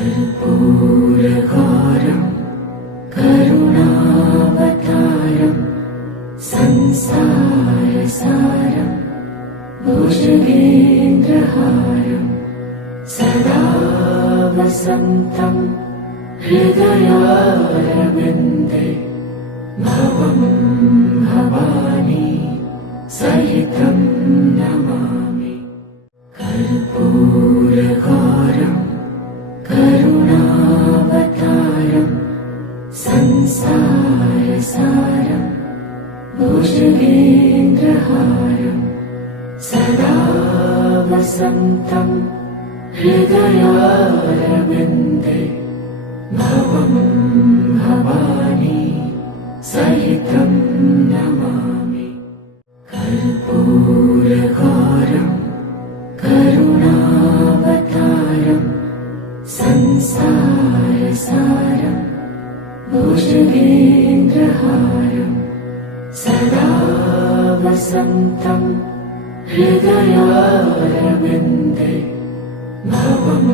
कर्पूरकारं करुणावतारं संसारसारं भुजगेन्द्रहारं सदा वसन्तं हृदयारविन्दे भवं भवानी सहितं नमामि। कर्पूरकारं करुणावतारं संसारसारं भुजगेन्द्रहारं सदा वसन्तं हृदयारविन्दे भवं भवानी सहितं नमामि। कर्पूरकारं करुणावतारं संसारसारं भुजगेन्द्रहारं सदा वसन्तं हृदयारविन्दे भवं